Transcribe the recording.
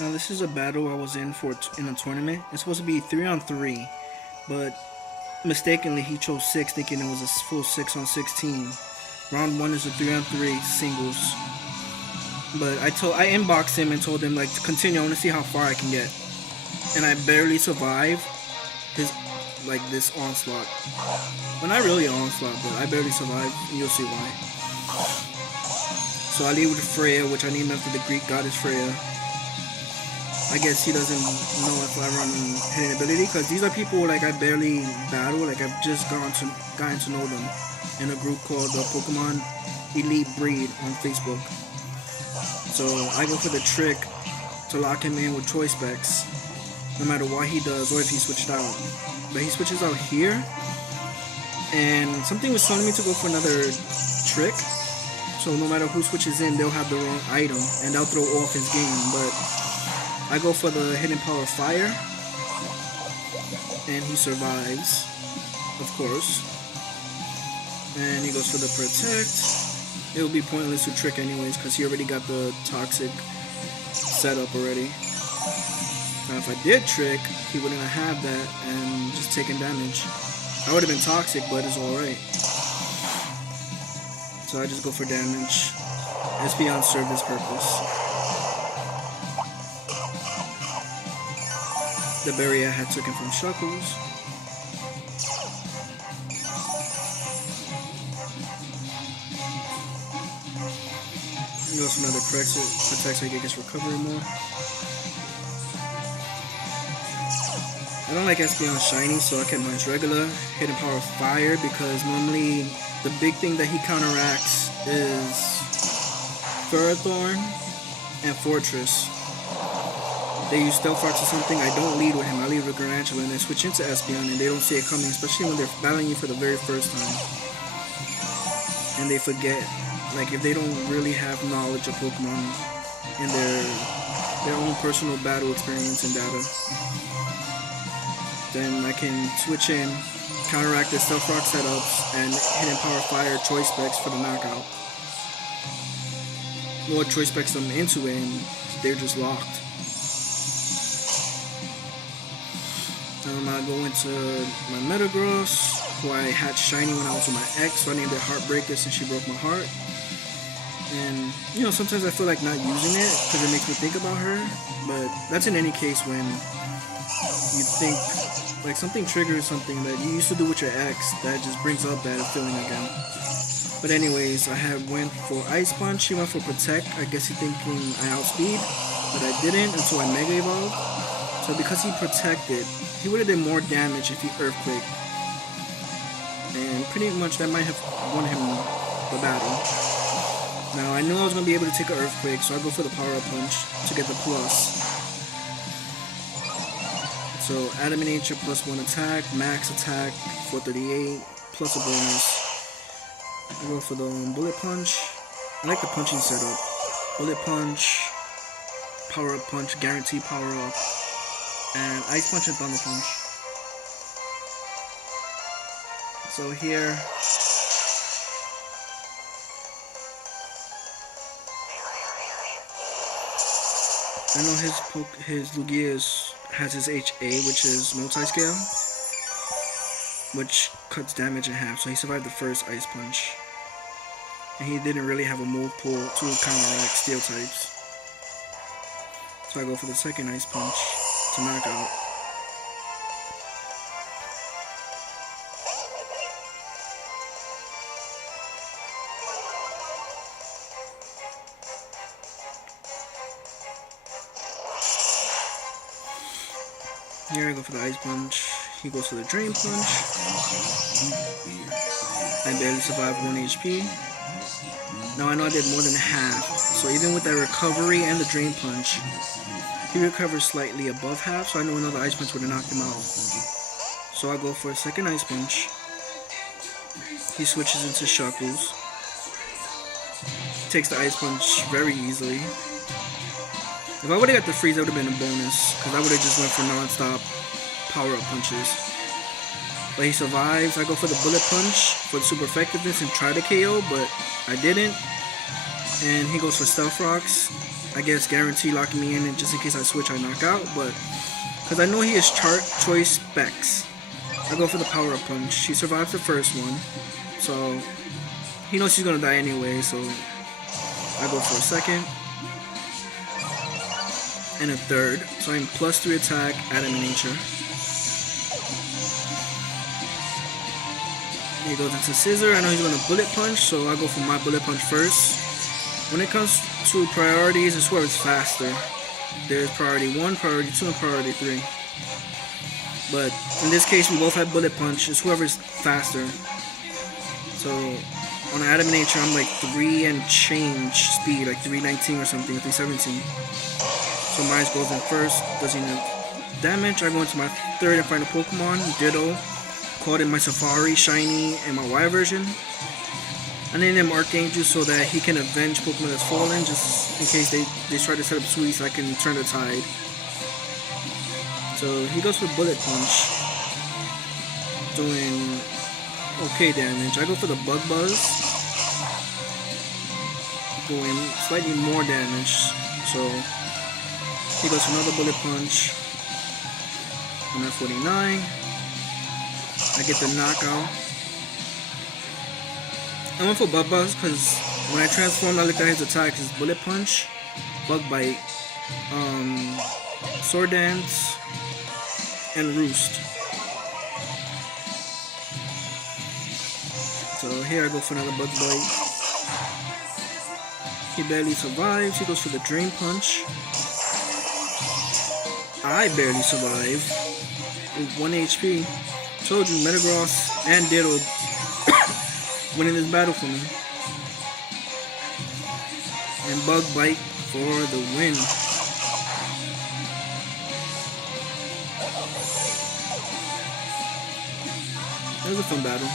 Now this is a battle I was in for in a tournament. It's supposed to be 3-on-3, but mistakenly he chose 6, thinking it was a full 6-on-16. Round 1 is a 3-on-3 singles. But I inboxed him and told him like to continue. I want to see how far I can get, and I barely survived his this onslaught. Well, not really an onslaught, but I barely survived, and you'll see why. So I leave with Freya, which I named after the Greek goddess Freya. I guess he doesn't know if I run hidden ability, because these are people like I barely battle. Like I've just gotten to know them in a group called the Pokemon Elite Breed on Facebook. So I go for the trick to lock him in with choice specs, no matter what he does or if he switched out. But he switches out here, and something was telling me to go for another trick. So no matter who switches in, they'll have the wrong item, and they'll throw off his game. But I go for the hidden power fire, and he survives, of course. And he goes for the protect. It would be pointless to trick anyways, because he already got the toxic set up already. Now if I did trick, he wouldn't have that and just taking damage. I would have been toxic, but it's alright. So I just go for damage. It's beyond service purpose. The berry I had taken from Shuckles. He goes for another protect so he gets recovery more. I don't like Espeon shiny, so I kept mine regular. Hidden power fire, because normally the big thing that he counteracts is Ferrothorn and Fortress. They use Stealth Fox or something. I don't lead with him. I lead with Garantula, and they switch into Espeon, and they don't see it coming, especially when they're battling you for the very first time. And they forget, like if they don't really have knowledge of Pokemon and their own personal battle experience and data, then I can switch in, counteract the Stealth Rock setups, and Hidden Power Fire choice specs for the knockout. Or choice specs them into it, and they're just locked. I go into my Metagross, who I had shiny when I was with my ex, so I named it Heartbreaker since she broke my heart. And, you know, sometimes I feel like not using it because it makes me think about her, but that's in any case when you think, like something triggers something that you used to do with your ex that just brings up that feeling again. But anyways, I went for Ice Punch, he went for Protect. I guess he thinking I outspeed, but I didn't until I Mega Evolved. So because he protected, he would have done more damage if he Earthquake. And pretty much that might have won him the battle. Now I knew I was going to be able to take an Earthquake, so I go for the Power Up Punch to get the plus. So Adamant Nature plus 1 attack, max attack 438, plus a bonus. I go for the Bullet Punch. I like the punching setup. Bullet Punch, Power Up Punch, guaranteed Power Up, and Ice Punch and Thunder Punch. So here, I know his Lugia has his HA, which is multi-scale, which cuts damage in half. So he survived the first Ice Punch, and he didn't really have a move pool to counteract Steel types. So I go for the second Ice Punch to knock out. Here I go for the Ice Punch. He goes for the Drain Punch. I barely survived 1 HP. Now I know I did more than half, so even with that recovery and the Drain Punch, he recovers slightly above half, so I know another Ice Punch would have knocked him out. So I go for a second Ice Punch. He switches into Shuckles. Takes the Ice Punch very easily. If I would have got the freeze, that would have been a bonus, because I would have just went for non-stop power-up punches. But he survives. I go for the Bullet Punch for the super effectiveness and try to KO, but I didn't. And he goes for Stealth Rocks. I guess, guarantee locking me in, and just in case I switch, I knock out. But because I know he has chart choice specs, I go for the power up punch. He survives the first one, so he knows he's gonna die anyway. So I go for a second and a third. So I'm +3 attack, Adam Nature. He goes into Scissor. I know he's gonna bullet punch, so I go for my bullet punch first. When it comes to priorities, it's whoever's faster. There's priority 1, priority 2, and priority 3. But in this case, we both have bullet punch. It's whoever's faster. So on Adam Nature, I'm like 3 and change speed, like 319 or something, 317. So mine goes in first, does enough damage. I go into my third and final Pokemon, Ditto. Called in my Safari, Shiny, and my Y version. I named him Archangel so that he can avenge Pokemon that's fallen, just in case they try to set up sweet, so I can turn the tide. So he goes for Bullet Punch, doing okay damage. I go for the Bug Buzz, doing slightly more damage. So he goes for another Bullet Punch. I'm at 49. I get the knockout. I went for Bug Buzz because when I transformed, I looked at his attacks: his Bullet Punch, Bug Bite, Sword Dance, and Roost. So here I go for another Bug Bite. He barely survives. He goes for the Drain Punch. I barely survive with 1 HP. Told you, Metagross and Ditto winning this battle for me. And Bug Bite for the win. That was a fun battle.